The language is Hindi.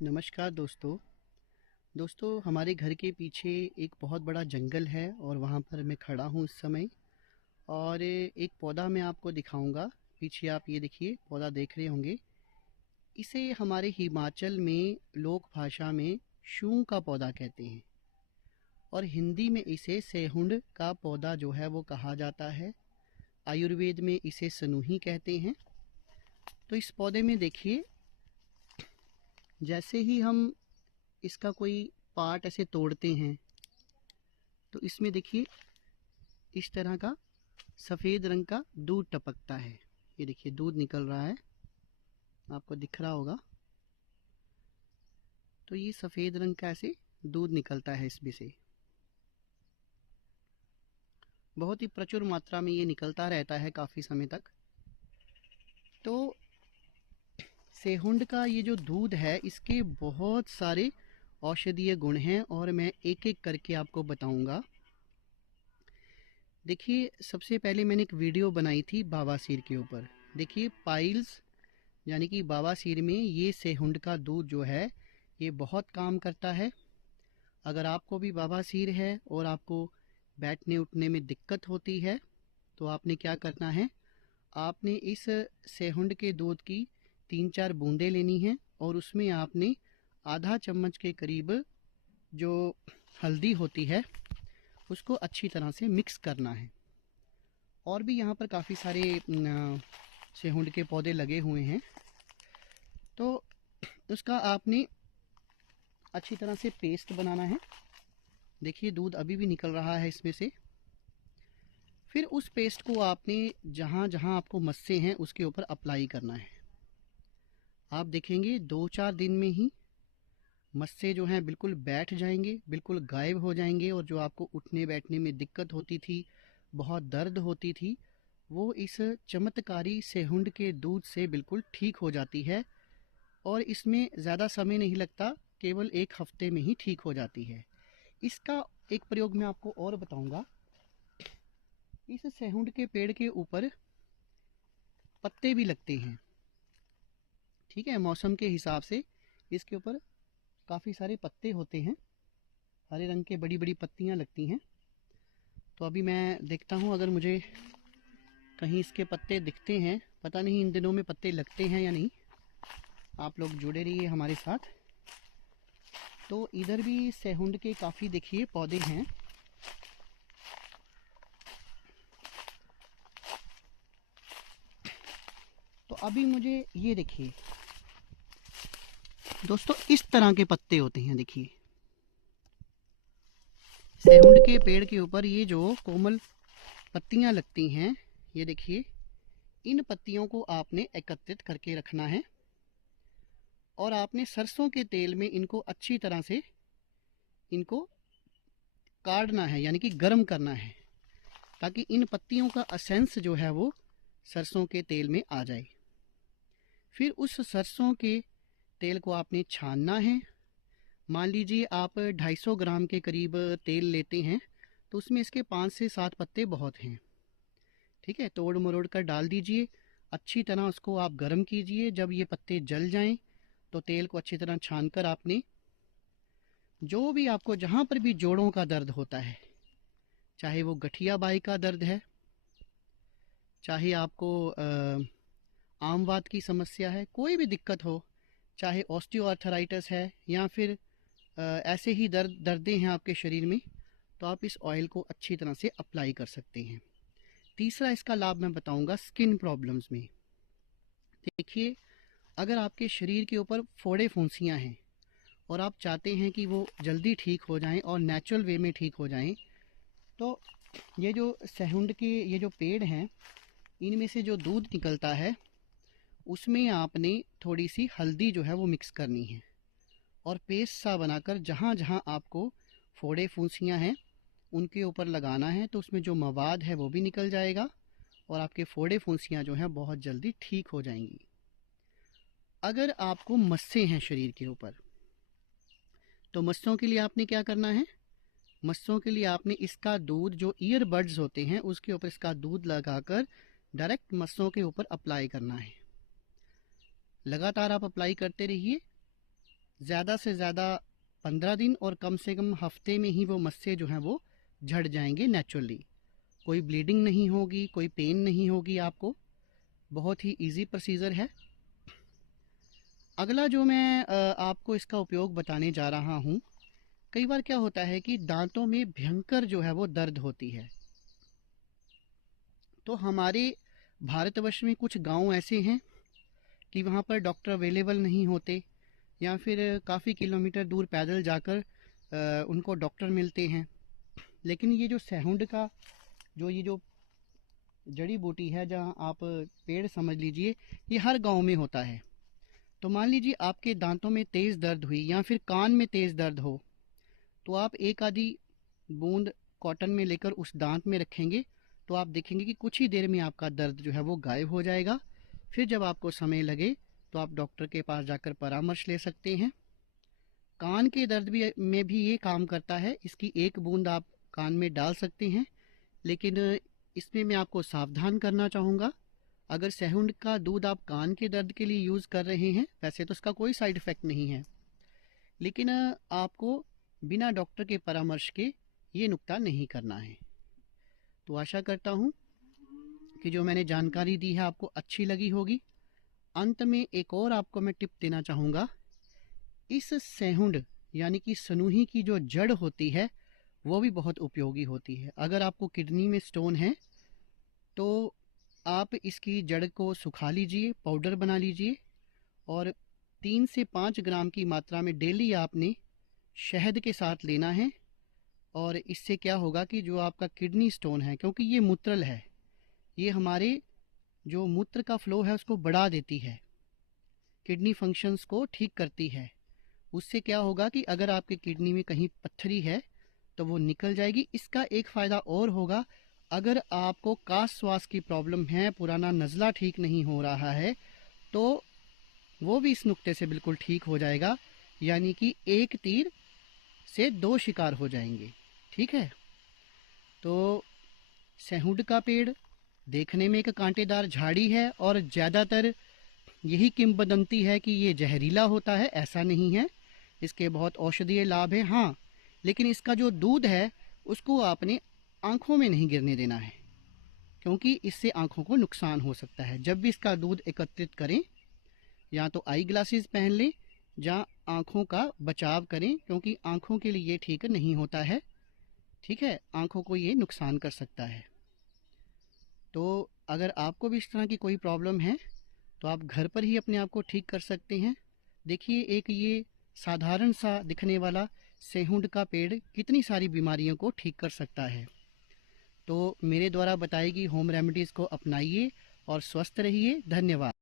नमस्कार दोस्तों हमारे घर के पीछे एक बहुत बड़ा जंगल है और वहाँ पर मैं खड़ा हूँ इस समय। और एक पौधा मैं आपको दिखाऊंगा। पीछे आप ये देखिए पौधा देख रहे होंगे। इसे हमारे हिमाचल में लोक भाषा में शूं का पौधा कहते हैं और हिंदी में इसे सेहुंड का पौधा जो है वो कहा जाता है। आयुर्वेद में इसे सनूही कहते हैं। तो इस पौधे में देखिए, जैसे ही हम इसका कोई पार्ट ऐसे तोड़ते हैं तो इसमें देखिए इस तरह का सफ़ेद रंग का दूध टपकता है। ये देखिए दूध निकल रहा है, आपको दिख रहा होगा। तो ये सफ़ेद रंग का ऐसे दूध निकलता है इसमें से। बहुत ही प्रचुर मात्रा में ये निकलता रहता है काफ़ी समय तक। तो सेहुंड का ये जो दूध है इसके बहुत सारे औषधीय गुण हैं और मैं एक एक करके आपको बताऊंगा। देखिए, सबसे पहले मैंने एक वीडियो बनाई थी बवासीर के ऊपर। देखिए, पाइल्स यानी कि बवासीर में ये सेहुंड का दूध जो है ये बहुत काम करता है। अगर आपको भी बवासीर है और आपको बैठने उठने में दिक्कत होती है तो आपने क्या करना है, आपने इस सेहुंड के दूध की 3-4 बूंदें लेनी हैं और उसमें आपने आधा चम्मच के करीब जो हल्दी होती है उसको अच्छी तरह से मिक्स करना है। और भी यहाँ पर काफ़ी सारे सेहुंड के पौधे लगे हुए हैं। तो उसका आपने अच्छी तरह से पेस्ट बनाना है। देखिए दूध अभी भी निकल रहा है इसमें से। फिर उस पेस्ट को आपने जहाँ जहाँ आपको मस्से हैं उसके ऊपर अप्लाई करना है। आप देखेंगे 2-4 दिन में ही मस्से जो हैं बिल्कुल बैठ जाएंगे, बिल्कुल गायब हो जाएंगे। और जो आपको उठने बैठने में दिक्कत होती थी, बहुत दर्द होती थी, वो इस चमत्कारी सेहुंड के दूध से बिल्कुल ठीक हो जाती है। और इसमें ज़्यादा समय नहीं लगता, केवल 1 हफ्ते में ही ठीक हो जाती है। इसका एक प्रयोग मैं आपको और बताऊंगा। इस सेहुंड के पेड़ के ऊपर पत्ते भी लगते हैं, ठीक है। मौसम के हिसाब से इसके ऊपर काफ़ी सारे पत्ते होते हैं, हरे रंग के बड़ी बड़ी पत्तियां लगती हैं। तो अभी मैं देखता हूँ अगर मुझे कहीं इसके पत्ते दिखते हैं। पता नहीं इन दिनों में पत्ते लगते हैं या नहीं। आप लोग जुड़े रहिए हमारे साथ। तो इधर भी सेहुंड के काफ़ी देखिए पौधे हैं। तो अभी मुझे ये देखिए दोस्तों, इस तरह के पत्ते होते हैं। देखिए सेहुंड के पेड़ के ऊपर ये जो कोमल पत्तियां लगती हैं, ये देखिए इन पत्तियों को आपने एकत्रित करके रखना है और आपने सरसों के तेल में इनको अच्छी तरह से इनको काटना है, यानी कि गर्म करना है, ताकि इन पत्तियों का असेंस जो है वो सरसों के तेल में आ जाए। फिर उस सरसों के तेल को आपने छानना है। मान लीजिए आप 250 ग्राम के करीब तेल लेते हैं तो उसमें इसके 5 से 7 पत्ते बहुत हैं, ठीक है। तोड़ मरोड़ कर डाल दीजिए, अच्छी तरह उसको आप गर्म कीजिए। जब ये पत्ते जल जाएं तो तेल को अच्छी तरह छान कर आपने जो भी आपको जहाँ पर भी जोड़ों का दर्द होता है, चाहे वो गठिया बाई का दर्द है, चाहे आपको आम वात की समस्या है, कोई भी दिक्कत हो, चाहे ऑस्टियोआर्थराइटिस है या फिर ऐसे ही दर्दें हैं आपके शरीर में, तो आप इस ऑयल को अच्छी तरह से अप्लाई कर सकते हैं। तीसरा इसका लाभ मैं बताऊंगा स्किन प्रॉब्लम्स में। देखिए, अगर आपके शरीर के ऊपर फोड़े फुंसियाँ हैं और आप चाहते हैं कि वो जल्दी ठीक हो जाएं और नेचुरल वे में ठीक हो जाएं, तो ये जो सेहुंड के ये जो पेड़ हैं, इनमें से जो दूध निकलता है उसमें आपने थोड़ी सी हल्दी जो है वो मिक्स करनी है और पेस्ट सा बनाकर जहाँ जहाँ आपको फोड़े फुंसियाँ हैं उनके ऊपर लगाना है। तो उसमें जो मवाद है वो भी निकल जाएगा और आपके फोड़े फुंसियाँ जो हैं बहुत जल्दी ठीक हो जाएंगी। अगर आपको मस्से हैं शरीर के ऊपर, तो मस्सों के लिए आपने क्या करना है, मस्सों के लिए आपने इसका दूध, जो ईयरबड्स होते हैं उसके ऊपर इसका दूध लगाकर डायरेक्ट मस्सों के ऊपर अप्लाई करना है। लगातार आप अप्लाई करते रहिए। ज़्यादा से ज़्यादा 15 दिन और कम से कम हफ्ते में ही वो मस्से जो हैं वो झड़ जाएंगे नेचुरली। कोई ब्लीडिंग नहीं होगी, कोई पेन नहीं होगी आपको। बहुत ही इजी प्रोसीजर है। अगला जो मैं आपको इसका उपयोग बताने जा रहा हूँ, कई बार क्या होता है कि दांतों में भयंकर जो है वो दर्द होती है। तो हमारे भारतवर्ष में कुछ गांव ऐसे हैं कि वहाँ पर डॉक्टर अवेलेबल नहीं होते, या फिर काफ़ी किलोमीटर दूर पैदल जाकर उनको डॉक्टर मिलते हैं। लेकिन ये जो सेहुंड का ये जो जड़ी बूटी है, जहाँ आप पेड़ समझ लीजिए, ये हर गांव में होता है। तो मान लीजिए आपके दांतों में तेज़ दर्द हुई या फिर कान में तेज़ दर्द हो, तो आप एक आधी बूंद कॉटन में लेकर उस दांत में रखेंगे, तो आप देखेंगे कि कुछ ही देर में आपका दर्द जो है वो गायब हो जाएगा। फिर जब आपको समय लगे तो आप डॉक्टर के पास जाकर परामर्श ले सकते हैं। कान के दर्द में भी ये काम करता है। इसकी एक बूंद आप कान में डाल सकते हैं, लेकिन इसमें मैं आपको सावधान करना चाहूँगा। अगर सेहुंड का दूध आप कान के दर्द के लिए यूज़ कर रहे हैं, वैसे तो इसका कोई साइड इफ़ेक्ट नहीं है, लेकिन आपको बिना डॉक्टर के परामर्श के ये नुक्ता नहीं करना है। तो आशा करता हूँ कि जो मैंने जानकारी दी है आपको अच्छी लगी होगी। अंत में एक और आपको मैं टिप देना चाहूँगा। इस सेहुंड यानी कि सनूही की जो जड़ होती है वो भी बहुत उपयोगी होती है। अगर आपको किडनी में स्टोन है तो आप इसकी जड़ को सुखा लीजिए, पाउडर बना लीजिए, और 3 से 5 ग्राम की मात्रा में डेली आपने शहद के साथ लेना है। और इससे क्या होगा कि जो आपका किडनी स्टोन है, क्योंकि ये मूत्रल है, ये हमारे जो मूत्र का फ्लो है उसको बढ़ा देती है, किडनी फंक्शंस को ठीक करती है। उससे क्या होगा कि अगर आपके किडनी में कहीं पत्थरी है तो वो निकल जाएगी। इसका एक फ़ायदा और होगा, अगर आपको कास स्वास की प्रॉब्लम है, पुराना नज़ला ठीक नहीं हो रहा है, तो वो भी इस नुक्ते से बिल्कुल ठीक हो जाएगा। यानी कि एक तीर से 2 शिकार हो जाएंगे। ठीक है। तो सेहुंड का पेड़ देखने में एक कांटेदार झाड़ी है और ज़्यादातर यही किंवदंती है कि ये जहरीला होता है। ऐसा नहीं है, इसके बहुत औषधीय लाभ हैं। हाँ, लेकिन इसका जो दूध है उसको आपने आँखों में नहीं गिरने देना है, क्योंकि इससे आँखों को नुकसान हो सकता है। जब भी इसका दूध एकत्रित करें, या तो आई ग्लासेस पहन लें या आँखों का बचाव करें, क्योंकि आँखों के लिए ये ठीक नहीं होता है। ठीक है, आँखों को ये नुकसान कर सकता है। तो अगर आपको भी इस तरह की कोई प्रॉब्लम है तो आप घर पर ही अपने आप को ठीक कर सकते हैं। देखिए, एक ये साधारण सा दिखने वाला सेहुंड का पेड़ कितनी सारी बीमारियों को ठीक कर सकता है। तो मेरे द्वारा बताई गई होम रेमेडीज़ को अपनाइए और स्वस्थ रहिए। धन्यवाद।